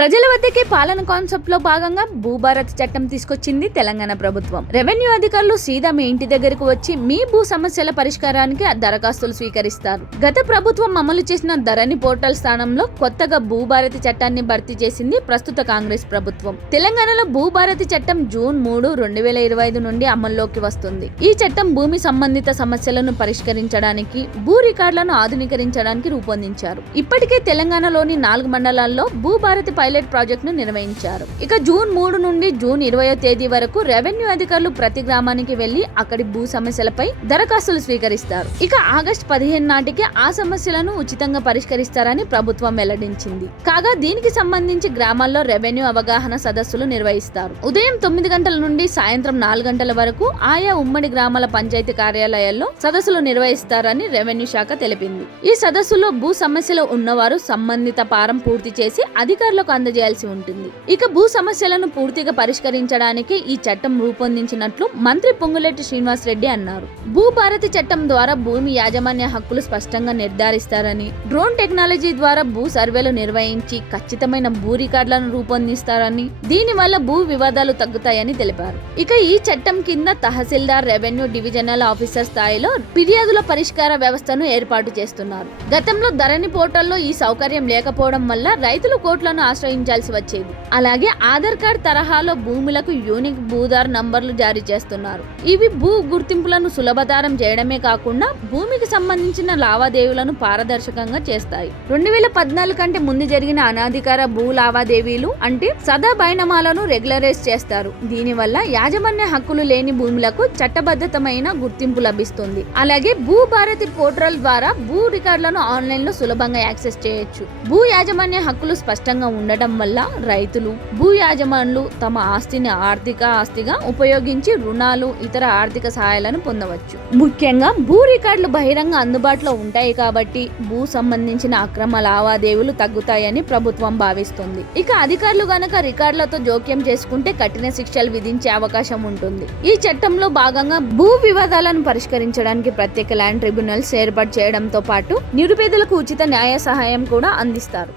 ప్రజల వద్దకే పాలన కాన్సెప్ట్లో భాగంగా భూభారత్ చట్టం తీసుకొచ్చింది తెలంగాణ ప్రభుత్వం. రెవెన్యూ అధికారులు సీదా మీ ఇంటి దగ్గరకు వచ్చి మీ భూ సమస్యల పరిష్కారానికి దరఖాస్తులు స్వీకరిస్తారు. గత ప్రభుత్వం అమలు చేసిన ధరణి పోర్టల్ స్థానంలో కొత్తగా భూభారతి చట్టాన్ని భర్తీ చేసింది ప్రస్తుత కాంగ్రెస్ ప్రభుత్వం. తెలంగాణలో భూభారతి చట్టం జూన్ మూడు రెండు వేల ఇరవై ఐదు నుండి అమల్లోకి వస్తుంది. ఈ చట్టం భూమి సంబంధిత సమస్యలను పరిష్కరించడానికి భూ రికార్డులను ఆధునీకరించడానికి రూపొందించారు. ఇప్పటికే తెలంగాణలోని నాలుగు మండలాల్లో భూభారతి పైలట్ ప్రాజెక్ట్ను నిర్వహించారు. ఇక జూన్ మూడు నుండి జూన్ ఇరవయో తేదీ వరకు రెవెన్యూ అధికారులు ప్రతి గ్రామానికి వెళ్ళి అక్కడి భూ సమస్యలపై దరఖాస్తులు స్వీకరిస్తారు. ఇక ఆగస్టు పదిహేను నాటికి ఆ సమస్యలను ఉచితంగా పరిష్కరిస్తారని ప్రభుత్వం వెల్లడించింది. కాగా దీనికి సంబంధించి గ్రామాల్లో రెవెన్యూ అవగాహన సదస్సులు నిర్వహిస్తారు. ఉదయం తొమ్మిది గంటల నుండి సాయంత్రం నాలుగు గంటల వరకు ఆయా ఉమ్మడి గ్రామాల పంచాయతీ కార్యాలయాల్లో సదస్సులు నిర్వహిస్తారని రెవెన్యూ శాఖ తెలిపింది. ఈ సదస్సులో భూ సమస్యలు ఉన్నవారు సంబంధిత పారం పూర్తి చేసి అధికారులకు అందజేయాల్సి ఉంటుంది. ఇక భూ సమస్యలను పూర్తిగా పరిష్కరించడానికి ఈ చట్టం రూపొందించినట్లు మంత్రి పొంగులేటి శ్రీనివాస్ రెడ్డి అన్నారు. భూ భారతి చట్టం ద్వారా భూమి యాజమాన్య హక్కులు స్పష్టంగా నిర్ధారిస్తారని డ్రోన్ టెక్నాలజీ ద్వారా భూ సర్వేలు నిర్వహించి ఖచ్చితమైన భూ రికార్డులను రూపొందిస్తారని దీని వల్ల భూ వివాదాలు తగ్గుతాయని తెలిపారు. ఇక ఈ చట్టం కింద తహసీల్దార్ రెవెన్యూ డివిజనల్ ఆఫీసర్ స్థాయిలో ఫిర్యాదుల పరిష్కార వ్యవస్థను ఏర్పాటు చేస్తున్నారు. గతంలో ధరణి పోర్టల్లో ఈ సౌకర్యం లేకపోవడం వల్ల రైతులు కోర్టులను ఆశ్రయించాల్సి వచ్చేది. అలాగే ఆధార్ కార్డ్ తరహాలో భూములకు యూనిక్ భూదార్ నంబర్లు జారీ చేస్తున్నారు. ఇవి భూ గుర్తింపులను సులభతరం చేయడమే కాకుండా భూమికి సంబంధించిన లావాదేవీలను పారదర్శకంగా చేస్తాయి. రెండు వేల పద్నాలుగు కంటే ముందు జరిగిన అనాధికార భూ లావాదేవీలు అంటే సదా బైనమాలను రెగ్యులరైజ్ చేస్తారు. దీనివల్ల యాజమాన్య హక్కులు లేని భూములకు చట్టబద్ధతమైన గుర్తింపు లభిస్తుంది. అలాగే భూ భారతి పోర్టల్ ద్వారా భూ రికార్డులను ఆన్లైన్లో సులభంగా యాక్సెస్ చేయొచ్చు. భూ యాజమాన్య హక్కులు స్పష్టంగా ఉండటం ఉండడం వల్ల రైతులు భూ యాజమానులు తమ ఆస్తిని ఆర్థిక ఆస్తిగా ఉపయోగించి రుణాలు ఇతర ఆర్థిక సహాయాలను పొందవచ్చు. ముఖ్యంగా భూ రికార్డులు బహిరంగ అందుబాటులో ఉంటాయి కాబట్టి భూ సంబంధించిన అక్రమ లావాదేవీలు తగ్గుతాయని ప్రభుత్వం భావిస్తుంది. ఇక అధికారులు గనక రికార్డులతో జోక్యం చేసుకుంటే కఠిన శిక్షలు విధించే అవకాశం ఉంటుంది. ఈ చట్టంలో భాగంగా భూ వివాదాలను పరిష్కరించడానికి ప్రత్యేక ల్యాండ్ ట్రిబ్యునల్స్ ఏర్పాటు చేయడంతో పాటు నిరుపేదలకు ఉచిత న్యాయ సహాయం కూడా అందిస్తారు.